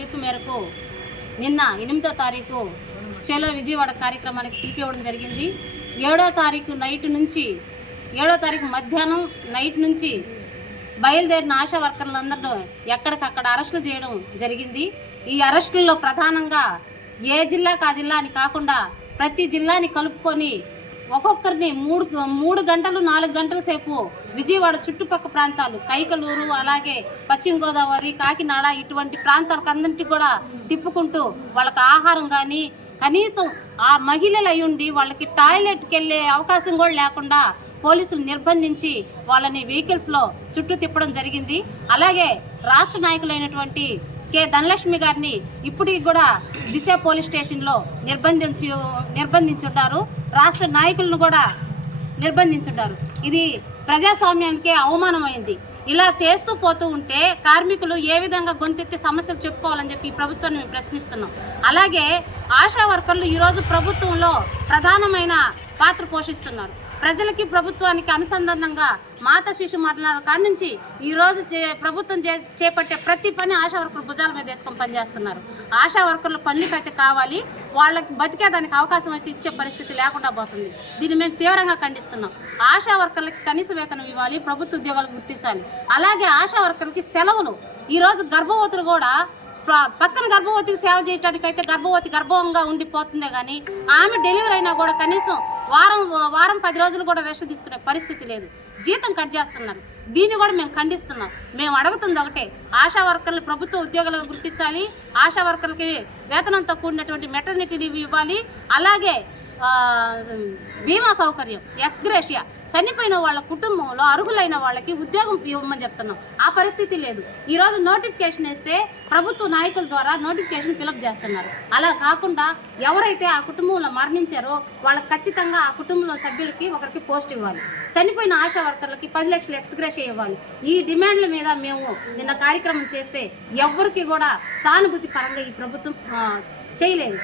పిలుపు మేరకు నిన్న 8వ తారీఖు చలో విజయవాడ కార్యక్రమానికి పిలిపివ్వడం జరిగింది. 7వ తారీఖు నైట్ నుంచి 7వ తారీఖు మధ్యాహ్నం నైట్ నుంచి బయలుదేరిన ఆశా వర్కర్లందరూ ఎక్కడికక్కడ అరెస్టులు చేయడం జరిగింది. ఈ అరెస్టుల్లో ప్రధానంగా ఏ జిల్లాకు ఆ జిల్లా అని కాకుండా ప్రతి జిల్లాని కలుపుకొని ఒక్కొక్కరిని 3 గంటలు 4 గంటల సేపు విజయవాడ చుట్టుపక్కల ప్రాంతాలు కైకలూరు, అలాగే పశ్చిమ గోదావరి, కాకినాడ ఇటువంటి ప్రాంతాలకు అందరికీ కూడా తిప్పుకుంటూ వాళ్ళకి ఆహారం కానీ కనీసం ఆ మహిళలు అయ్యుండి వాళ్ళకి టాయిలెట్కి వెళ్ళే అవకాశం కూడా లేకుండా పోలీసులు నిర్బంధించి వాళ్ళని వెహికల్స్లో చుట్టూ తిప్పడం జరిగింది. అలాగే రాష్ట్ర నాయకులైనటువంటి కె ధనలక్ష్మి గారిని ఇప్పటికి కూడా దిశ పోలీస్ స్టేషన్లో నిర్బంధించుంటారు. రాష్ట్ర నాయకులను కూడా నిర్బంధించుంటారు. ఇది ప్రజాస్వామ్యానికే అవమానమైంది. ఇలా చేస్తూ పోతూ ఉంటే కార్మికులు ఏ విధంగా గొంతెత్తి సమస్యలు చెప్పుకోవాలని చెప్పి ప్రభుత్వాన్ని మేము ప్రశ్నిస్తున్నాం. అలాగే ఆశా వర్కర్లు ఈరోజు ప్రభుత్వంలో ప్రధానమైన పాత్ర పోషిస్తున్నారు. ప్రజలకి ప్రభుత్వానికి అనుసంధానంగా మాతా శిశు మరణాల కాడి నుంచి ఈరోజు ప్రభుత్వం చేపట్టే ప్రతి పని ఆశా వర్కర్లు భుజాల మీద వేసుకొని పనిచేస్తున్నారు. ఆశా వర్కర్ల పనులకైతే కావాలి, వాళ్ళకి బతికేదానికి అవకాశం అయితే ఇచ్చే పరిస్థితి లేకుండా పోతుంది. దీన్ని మేము తీవ్రంగా ఖండిస్తున్నాం. ఆశా వర్కర్లకి కనీస వేతనం ఇవ్వాలి, ప్రభుత్వ ఉద్యోగాలు గుర్తించాలి. అలాగే ఆశా వర్కర్లకి సెలవులు, ఈరోజు గర్భవతులు కూడా పక్కన గర్భవతికి సేవ చేయడానికైతే గర్భవతి గర్భంగా ఉండిపోతుందే కానీ ఆమె డెలివరీ అయినా కూడా కనీసం వారం 10 రోజులు కూడా రెస్ట్ తీసుకునే పరిస్థితి లేదు. జీతం కట్ చేస్తున్నారు. దీన్ని కూడా మేము ఖండిస్తున్నాం. మేము అడుగుతుంది ఒకటే, ఆశా వర్కర్లు ప్రభుత్వ ఉద్యోగాలుగా గుర్తించాలి, ఆశా వర్కర్లకి వేతనంతో కూడినటువంటి మెటర్నిటీ లీవ్ ఇవ్వాలి, అలాగే బీమా సౌకర్యం, ఎక్స్గ్రేషియా, చనిపోయిన వాళ్ళ కుటుంబంలో అర్హులైన వాళ్ళకి ఉద్యోగం ఇవ్వమని చెప్తున్నాం. ఆ పరిస్థితి లేదు. ఈరోజు నోటిఫికేషన్ వేస్తే ప్రభుత్వ నాయకుల ద్వారా నోటిఫికేషన్ ఫిలప్ చేస్తున్నారు. అలా కాకుండా ఎవరైతే ఆ కుటుంబంలో మరణించారో వాళ్ళకి ఖచ్చితంగా ఆ కుటుంబంలో సభ్యులకి ఒకరికి పోస్ట్ ఇవ్వాలి. చనిపోయిన ఆశా వర్కర్లకి 10 లక్షలు ఎక్స్గ్రేషియా ఇవ్వాలి. ఈ డిమాండ్ల మీద మేము నిన్న కార్యక్రమం చేస్తే ఎవరికి కూడా సానుభూతి పరంగా ఈ ప్రభుత్వం చేయలేదు.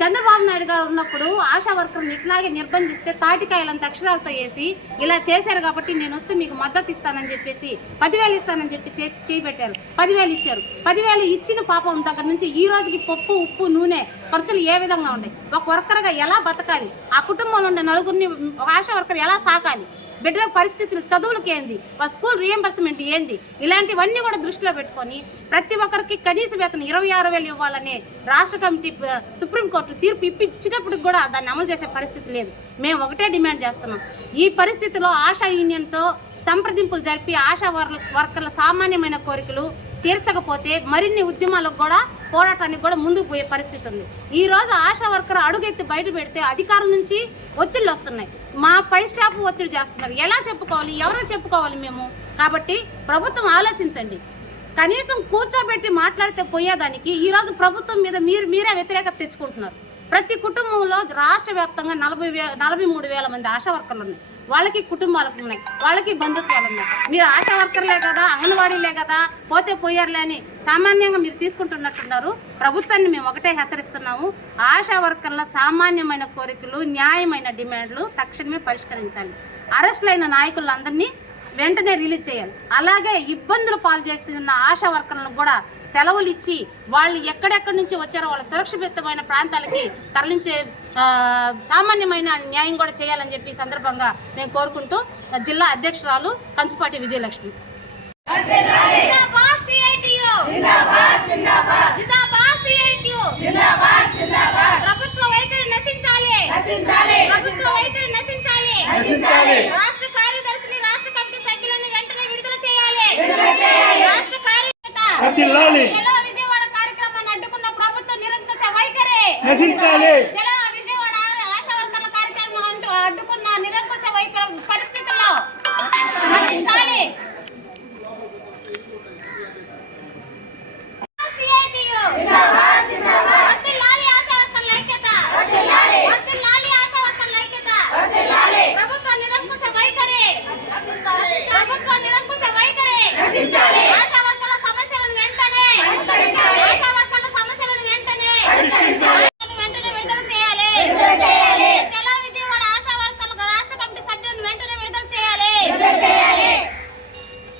చంద్రబాబు నాయుడు గారు ఉన్నప్పుడు ఆశా వర్కర్ని ఇట్లాగే నిర్బంధిస్తే తాటికాయలంత అక్షరాలతో వేసి ఇలా చేశారు కాబట్టి నేను వస్తే మీకు మద్దతు ఇస్తానని చెప్పేసి 10,000 ఇస్తానని చెప్పి చేపెట్టారు. 10,000 ఇచ్చారు. 10,000 ఇచ్చిన పాపం దగ్గర నుంచి ఈ రోజుకి పప్పు, ఉప్పు, నూనె ఖర్చులు ఏ విధంగా ఉన్నాయి, ఒక వర్కర్గా ఎలా బతకాలి, ఆ కుటుంబంలో ఉండే నలుగురిని ఆశా వర్కర్ ఎలా సాకాలి, బిడ్డల పరిస్థితులు, చదువులకి ఏంది, స్కూల్ రియంబర్స్మెంట్ ఏంది, ఇలాంటివన్నీ కూడా దృష్టిలో పెట్టుకొని ప్రతి ఒక్కరికి కనీస వేతనం 26,000 ఇవ్వాలని రాష్ట్ర కమిటీ సుప్రీంకోర్టు తీర్పు ఇప్పించినప్పటికి కూడా దాన్ని అమలు చేసే పరిస్థితి లేదు. మేము ఒకటే డిమాండ్ చేస్తున్నాం. ఈ పరిస్థితిలో ఆశా యూనియన్తో సంప్రదింపులు జరిపి ఆశా వర్కర్ల సామాన్యమైన కోరికలు తీర్చకపోతే మరిన్ని ఉద్యమాలకు కూడా పోరాటానికి కూడా ముందుకు పోయే పరిస్థితి ఉంది. ఈరోజు ఆశా వర్కర్ అడుగెత్తి బయట పెడితే అధికారుల నుంచి ఒత్తిళ్ళు వస్తున్నాయి. మా పై స్టాఫ్ ఒత్తిడి చేస్తున్నారు. ఎలా చెప్పుకోవాలి, ఎవరో చెప్పుకోవాలి మేము. కాబట్టి ప్రభుత్వం ఆలోచించండి. కనీసం కూర్చోబెట్టి మాట్లాడితే పోయేదానికి ఈరోజు ప్రభుత్వం మీద మీరే వ్యతిరేకత తెచ్చుకుంటున్నారు. ప్రతి కుటుంబంలో రాష్ట్ర వ్యాప్తంగా 43,000 మంది ఆశా వర్కర్లు ఉన్నాయి. వాళ్ళకి కుటుంబాలకు ఉన్నాయి, వాళ్ళకి బంధుత్వాలు ఉన్నాయి. మీరు ఆశా వర్కర్లే కదా, అంగన్వాడీలే కదా, పోతే పోయారులే అని సామాన్యంగా మీరు తీసుకుంటున్నట్టున్నారు. ప్రభుత్వాన్ని మేము ఒకటే హెచ్చరిస్తున్నాము. ఆశా వర్కర్ల సామాన్యమైన కోరికలు, న్యాయమైన డిమాండ్లు తక్షణమే పరిష్కరించాలి. అరెస్టులైన నాయకులందరినీ వెంటనే రిలీజ్ చేయాలి. అలాగే ఇబ్బందులు పాలు చేస్తున్న ఆశా వర్కర్లను కూడా సెలవులు ఇచ్చి వాళ్ళు ఎక్కడెక్కడి నుంచి వచ్చారో వాళ్ళ సురక్షితమైన ప్రాంతాలకి తరలించే సామాన్యమైన న్యాయం కూడా చేయాలని చెప్పి సందర్భంగా మేము కోరుకుంటూ జిల్లా అధ్యక్షురాలు కంచుపాటి విజయలక్ష్మి. ప్రభుత్వ వైఖరి నశించాలి. రాష్ట్ర కార్యదర్శిని, రాష్ట్ర కమిటీ సభ్యులను వెంటనే విడుదల చేయాలి. రాష్ట్ర చలో విజయవాడ కార్యక్రమాన్ని అడ్డుకున్న ప్రభుత్వ నిరంకుశ వైఖరి నశించాలి. చలో విజయవాడ ఆశా వర్కర్ల కార్యక్రమం అడ్డుకున్న నిరంకుశ వైఖరి పరిస్థితుల్లో నశించాలి. ప్రభుత్వ నిరంకుశ వైఖరి నశించాలి.